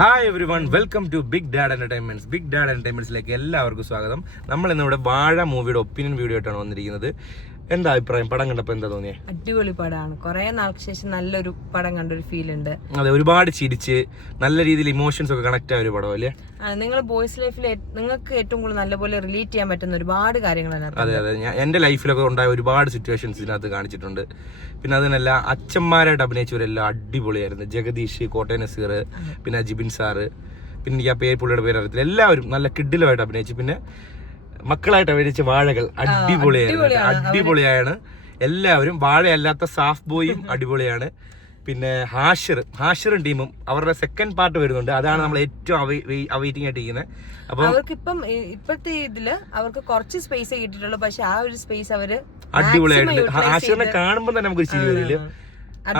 Hi everyone, welcome to big dad entertainments. Big dad എന്റർടൈൻമെന്റ്സിലേക്ക് എല്ലാവർക്കും സ്വാഗതം. നമ്മൾ ഇന്നിവിടെ വാഴ മൂവിയുടെ ഒപ്പീനിയൻ വീഡിയോ ആയിട്ടാണ് വന്നിരിക്കുന്നത്. എന്താ അഭിപ്രായം? പടം കണ്ടപ്പോൾ എന്താ തോന്നിയേ? അടിപൊളി പടമാണ്. കുറെ നാൾക്ക് ശേഷം നല്ലൊരു പടം കണ്ടൊരു ഫീൽ ഉണ്ട്. അതെ, ഒരുപാട് ചിരിച്ച് നല്ല രീതിയിൽ ഇമോഷൻസ് ഒക്കെ കണക്ട് ആയ ഒരു പടം അല്ലേ? നിങ്ങൾ ബോയ്സ് ലൈഫിൽ നിങ്ങൾക്ക് ഏറ്റവും കൂടുതൽ നല്ലപോലെ റിലേറ്റ് ചെയ്യാൻ പറ്റുന്ന ഒരുപാട് കാര്യങ്ങളാണ്. അതെ അതെ, എന്റെ ലൈഫിലൊക്കെ ഉണ്ടായ ഒരുപാട് സിറ്റുവേഷൻസ് ഇതിനകത്ത് കാണിച്ചിട്ടുണ്ട്. പിന്നെ അതിനല്ല, അച്ഛന്മാരായിട്ട് അഭിനയിച്ചവരെല്ലാം അടിപൊളിയായിരുന്നു. ജഗദീഷ്, കോട്ടയം നസീർ, പിന്നെ ജിബിൻ സാറ്, പിന്നെ എനിക്ക് ആ പുള്ളിയുടെ പേര് അറിയത്തില്ല. എല്ലാവരും നല്ല കിഡിലുമായിട്ട് അഭിനയിച്ചു. പിന്നെ മക്കളായിട്ട് അഭിനയിച്ച വാഴകൾ അടിപൊളിയാണ് എല്ലാവരും. വാഴയല്ലാത്ത സാഫ് ബോയും അടിപൊളിയാണ്. പിന്നെ ഹാഷിറും ടീമും അവരുടെ സെക്കൻഡ് പാർട്ട് വരുന്നുണ്ട്. അതാണ് നമ്മൾ ഏറ്റവും അവൈറ്റിംഗ് ആയിട്ടിരിക്കുന്നത്. അപ്പൊ അവർക്കിപ്പം ഇപ്പോഴത്തെ ഇതില് അവർക്ക് കുറച്ച് സ്പേസ് കിട്ടിയിട്ടുള്ളൂ. പക്ഷെ ആ ഒരു സ്പേസ് അവര് അടിപൊളിയായിട്ടുണ്ട്. ഹാഷിറിനെ കാണുമ്പോൾ തന്നെ നമുക്കൊരു ചിരി വരില്ല.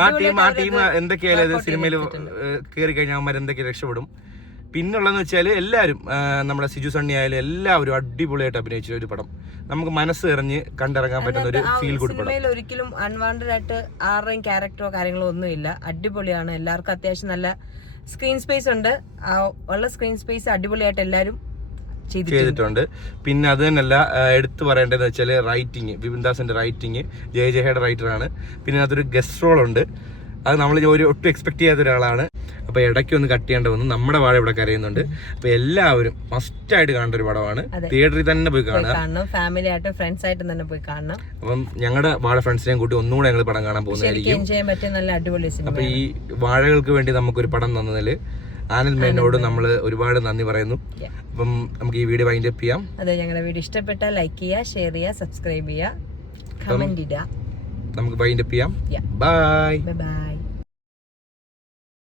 ആ ടീം എന്തൊക്കെയായാലും സിനിമയിൽ കയറി കഴിഞ്ഞാൽ അവന്മാർ എന്തൊക്കെ രക്ഷപ്പെടും. പിന്നുള്ളതെന്ന് വെച്ചാൽ എല്ലാവരും നമ്മുടെ സിജു സണ്ണി ആയാലും എല്ലാവരും അടിപൊളിയായിട്ട് അഭിനയിച്ച ഒരു പടം. നമുക്ക് മനസ്സ് എറിഞ്ഞ് കണ്ടിറങ്ങാൻ പറ്റുന്ന ഒരു ഫീൽ ഗുഡ് പടം. ഒരിക്കലും അൺവാണ്ടഡ് ആയിട്ട് ആരുടെയും ക്യാരക്ടറോ കാര്യങ്ങളോ ഒന്നുമില്ല. അടിപൊളിയാണ്. എല്ലാവർക്കും അത്യാവശ്യം നല്ല സ്ക്രീൻ സ്പേസ് ഉണ്ട്. ഉള്ള സ്ക്രീൻ സ്പേസ് അടിപൊളിയായിട്ട് എല്ലാവരും ചെയ്തിട്ടുണ്ട്. പിന്നെ അത് തന്നെയല്ല, എടുത്തു പറയേണ്ടതെന്ന് വെച്ചാൽ റൈറ്റിങ്, വിപിൻ ദാസിന്റെ റൈറ്റിങ്, ജയജഹയുടെ റൈറ്ററാണ്. പിന്നെ അതൊരു ഗസ്റ്റ് റോൾ ഉണ്ട്. അത് നമ്മൾ ഒട്ടും എക്സ്പെക്ട് ചെയ്യാത്ത ഒരാളാണ്. അപ്പോൾ ഇടയ്ക്ക് ഒന്ന് കട്ട് ചെയ്യേണ്ട വന്നു. നമ്മുടെ വാഴ ഇവിടെ കരയുന്നുണ്ട്. അപ്പോൾ എല്ലാവരും മസ്റ്റ് ആയിട്ട് കാണേണ്ട ഒരു പടമാണ്. തിയേറ്ററിൽ തന്നെ പോയി കാണണം. ഫാമിലി ആയിട്ടും ഫ്രണ്ട്സ് ആയിട്ടും തന്നെ പോയി കാണണം. അപ്പം ഞങ്ങളുടെ വാഴ ഫ്രണ്ട്സിനെയും കൂട്ടി ഒന്നുകൂടെ ഞങ്ങൾ പടം കാണാൻ പോകുന്നതായിരിക്കും. നല്ല അടിപൊളി സിനിമ. അപ്പോൾ ഈ വാഴകൾക്ക് വേണ്ടി നമുക്കൊരു പടം തന്നതിൽ ആനന്ദ് മേനോട് നമ്മൾ ഒരുപാട് നന്ദി പറയുന്നു. അപ്പം നമുക്ക് ഈ വീഡിയോ വൈൻഡ് അപ്പ് ചെയ്യാം. അതെ, ഞങ്ങളുടെ വീഡിയോ ഇഷ്ടപ്പെട്ടാൽ ലൈക്ക് ചെയ്യുക, ഷെയർ ചെയ്യുക, സബ്സ്ക്രൈബ് ചെയ്യുക, കമന്റ് ഇടുക. നമുക്ക് വൈൻഡ് അപ്പ് ചെയ്യാം. ബൈ.